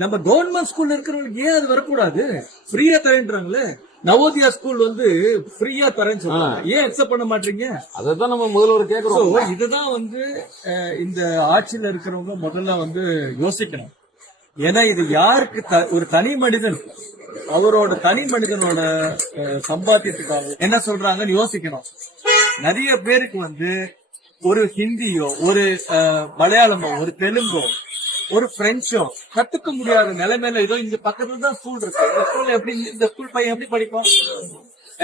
நம்ம கவர்மெண்ட் ஸ்கூல்ல இருக்கிறவங்களுக்கு ஏன் அது வரக்கூடாது? ஃப்ரீயா தரேன்றாங்களே. நவோதயா ஸ்கூல் வந்து ஃப்ரீயா தரேன்னு சொல்றாங்க. ஏன் அக்செப்ட் பண்ண மாட்டீங்க? அதைத்தான் நம்ம முதல்வர் So, கேக்குறோம் இதுதான் வந்து இந்த ஆட்சியில இருக்கிறவங்க முதல்ல வந்து யோசிக்கணும். ஏன்னா இது யாருக்கு ஒரு தனி மனிதன் அவரோட தனி மனிதனோட சம்பாத்தியத்துக்காக என்ன சொல்றாங்கன்னு யோசிக்கணும். நிறைய பேருக்கு வந்து ஒரு ஹிந்தியோ ஒரு மலையாளமோ ஒரு தெலுங்கோ ஒரு பிரெஞ்சோ கத்துக்க முடியாத நிலைமையில ஏதோ இங்க பக்கத்துல தான் ஸ்கூல் இருக்கு. இந்த ஸ்கூல்ல எப்படி இந்த ஸ்கூல் பையன் எப்படி படிப்பான்?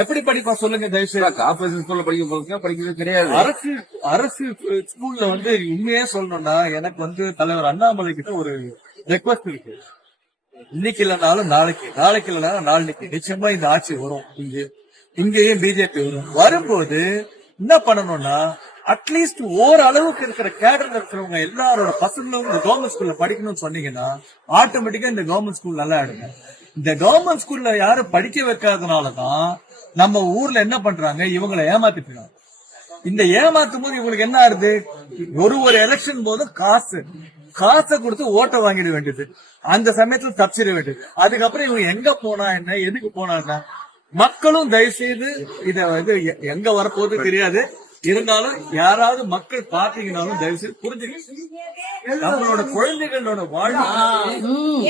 எப்படி படிப்பான் சொல்லுங்க தயவுசெய்து. கார்பரேஷன் ஸ்கூல்ல படிக்க போறதுக்கு படிக்கிறது கிடையாது. அரசு அரசு ஸ்கூல்ல வந்து உண்மையே சொல்லணும்னா எனக்கு வந்து தலைவர் அண்ணாமலை கிட்ட ஒரு ரெக்வஸ்ட் இருக்கு. இன்னைக்கு இல்லைனாலும் நாளைக்கு. நாளைக்கு இல்லைனாலும் நாளைக்கு. நிச்சயமா இந்த ஆட்சி வரும். இங்க இங்கேயும் பிஜேபி வரும். வரும்போது என்ன பண்ணணும்னா அட்லீஸ்ட் ஓரளவுக்கு இருக்கிற கேடர்ல இருக்கிறவங்க எல்லாரோட பசங்களும் இந்த கவர்மெண்ட் ஸ்கூல்ல படிக்கணும்னு சொன்னீங்கன்னா ஆட்டோமேட்டிக்கா இந்த கவர்மெண்ட் ஸ்கூல் நல்லா ஆயிடுங்க இந்த கவர்மெண்ட் ஸ்கூல்ல யாரும் படிக்க வைக்காதனாலதான் நம்ம ஊர்ல என்ன பண்றாங்க? இவங்களை ஏமாத்திட்டு இந்த ஏமாத்தும் போது இவங்களுக்கு என்ன ஆகுது? ஒரு ஒரு எலெக்ஷன் போதும் காசு. காசை கொடுத்து ஓட்டை வாங்கிட வேண்டியது. அந்த சமயத்துல தப்பிச்சிட வேண்டியது. அதுக்கப்புறம் இவங்க எங்க போனா என்ன? எதுக்கு போனா என்ன? மக்களும் தயவு செய்து இத வந்து எங்க வரப்போகுது தெரியாது. இருந்தாலும் யாராவது மக்கள் பாத்தீங்கன்னாலும் தயவு செய்து புரிஞ்சுக்க நம்மளோட குழந்தைகளோட வாழ்க்கை.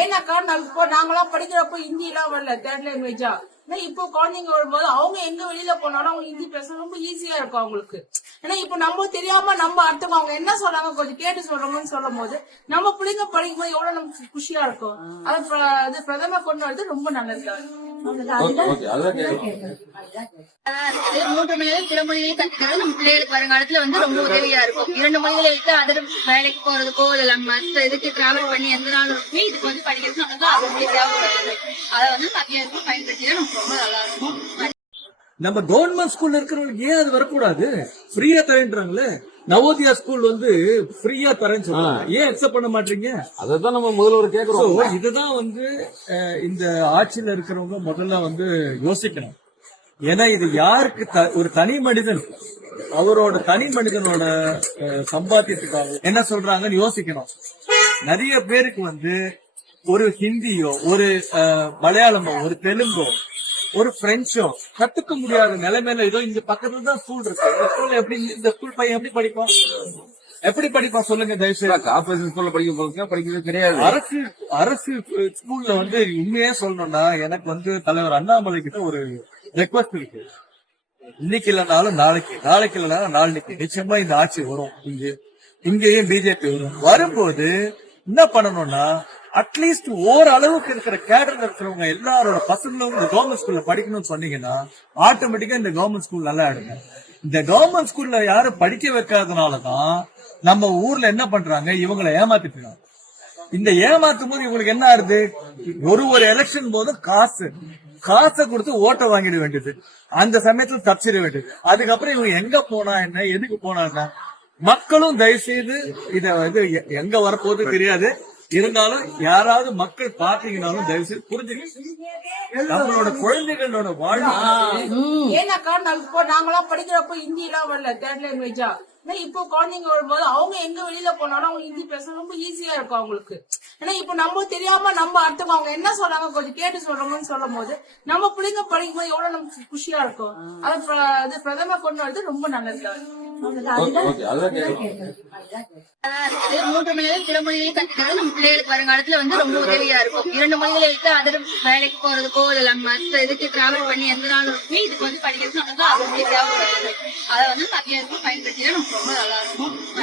ஏன்னாக்கா இப்போ நாங்களாம் படிக்கிறப்போ ஹிந்தி எல்லாம் வரல தேர்ட் லாங்குவேஜா ஆனா இப்போ குழந்தைங்க வரும்போது அவங்க எங்க வெளியில போனாலும் அவங்க ஹிந்தி பேச ரொம்ப ஈஸியா இருக்கும் அவங்களுக்கு. ஏன்னா இப்போ நம்ம தெரியாம நம்ம அடுத்தவங்க அவங்க என்ன சொல்றாங்க கொஞ்சம் கேட்டு சொல்றாங்கன்னு சொல்லும் போது நம்ம பிள்ளைங்க படிக்கும் போது எவ்வளவு நமக்கு குஷியா இருக்கும். அது பிரதமர் கொண்டு வரது ரொம்ப நல்லது. மூன்று மொழிகள் பிற மொழிகளை கற்றுக்கிறது நம்ம பிள்ளைகளுக்கு வருங்காலத்துல வந்து ரொம்ப உதவியா இருக்கும். இரண்டு மொழிகளை எடுத்து அதர் வேலைக்கு போறதுக்கோ இல்ல மத்த இதுக்கு டிராவல் பண்ணி எந்த நாளும் இருக்குமே இதுக்கு வந்து படிக்கிறது நமக்கு அது வந்து மத்திய நமக்கு ரொம்ப நல்லா இருக்கும். நம்ம கவர்மெண்ட் ஸ்கூல்ல இருக்கிறவங்களுக்கு ஏன் அது வரக்கூடாது? ஃப்ரீயா தரேன்றாங்களே. நவோதயா ஸ்கூல் வந்து ஃப்ரீயா தரேன்னு சொல்றாங்க. ஏன் அக்செப்ட் பண்ண மாட்டீங்க? அதைத்தான் நம்ம முதல்வர் So, கேக்குறோம் இதுதான் வந்து இந்த ஆட்சியில இருக்கிறவங்க முதல்ல வந்து யோசிக்கணும். ஏன்னா இது யாருக்கு ஒரு தனி மனிதன் அவரோட தனி மனிதனோட சம்பாத்தியத்துக்காக என்ன சொல்றாங்கன்னு யோசிக்கணும். நிறைய பேருக்கு வந்து ஒரு ஹிந்தியோ ஒரு மலையாளமோ ஒரு தெலுங்கோ ஒரு பிரெஞ்சோ கத்துக்க முடியாத நிலைமையில ஏதோ இங்க பக்கத்துல தான் ஸ்கூல் இருக்கு. இந்த ஸ்கூல்ல எப்படி இந்த ஸ்கூல் பையன் எப்படி படிப்பான்? எப்படி படிப்பான் சொல்லுங்க தயவுசெய்து. கார்பரேஷன் ஸ்கூல்ல படிக்க போறதுக்கு படிக்கிறது கிடையாது. அரசு அரசு ஸ்கூல்ல வந்து உண்மையே சொல்லணும்னா எனக்கு வந்து தலைவர் அண்ணாமலை கிட்ட ஒரு ரெக்வஸ்ட் இருக்கு. இன்னைக்கு இல்லைனாலும் நாளைக்கு நாளைக்கு இல்லைனாலும் நாளைக்கு நிச்சயமா இந்த ஆட்சி வரும். இங்க இங்கேயும் பிஜேபி வரும். வரும்போது என்ன பண்ணணும்னா அட்லீஸ்ட் ஓரளவுக்கு இருக்கிற கேடர்ல இருக்கிறவங்க எல்லாரோட பசங்களும் இந்த கவர்மெண்ட் ஸ்கூல்ல படிக்கணும்னு சொன்னீங்கன்னா ஆட்டோமேட்டிக்கா இந்த கவர்மெண்ட் ஸ்கூல் நல்லா ஆயிடுங்க. இந்த கவர்மெண்ட் ஸ்கூல்ல யாரும் படிக்க வைக்காதனாலதான் நம்ம ஊர்ல என்ன பண்றாங்க? இவங்களை ஏமாத்திட்டு இந்த ஏமாத்தும் போது இவங்களுக்கு என்ன ஆகுது? ஒரு ஒரு எலெக்ஷன் போதும் காசு. காசை கொடுத்து ஓட்டை வாங்கிட வேண்டியது. அந்த சமயத்துல தப்பிச்சிட வேண்டியது. அதுக்கப்புறம் இவங்க எங்க போனா என்ன? எதுக்கு போனா மக்களும் தயவு செய்து இத வந்து எங்க வரப்போகுது தெரியாது. இருந்தாலும் யாராவது மக்கள் பாத்தீங்கன்னாலும் தயவு செய்து புரிஞ்சுக்க நம்மளோட குழந்தைகளோட வாழ்க்கை. ஏன்னாக்கா நாங்களாம் படிக்கிறப்போ ஹிந்தி எல்லாம் வரல தேர்ட் லாங்குவேஜா இப்போ குழந்தைங்க வரும்போது அவங்க எங்க வெளியில போனாலும் அவங்க ஹிந்தி பேச ரொம்ப ஈஸியா இருக்கும் அவங்களுக்கு. ஏன்னா இப்போ நம்ம தெரியாம நம்ம அடுத்தவங்க அவங்க என்ன சொல்றாங்க கொஞ்சம் கேட்டு சொல்றாங்கன்னு சொல்லும் போது நம்ம பிள்ளைங்க படிக்கும் போது எவ்வளவு நமக்கு குஷியா இருக்கும். அது பிரதமர் கொண்டு வரது ரொம்ப நல்லது மூன்று மொழிகள் பிற மொழிகளை கற்றுக்கிறது நம்ம பிள்ளைகளுக்கு வருங்காலத்துல வந்து ரொம்ப உதவியா இருக்கும். இரண்டு மொழிகளை எடுத்து அதர் வேலைக்கு போறதுக்கோ இல்ல மத்த இதுக்கு டிராவல் பண்ணி எந்த நாளும் இதுக்கு வந்து படிக்கிறது நமக்கு அது வந்து பயன்படுத்தினா நமக்கு ரொம்ப நல்லா இருக்கும்.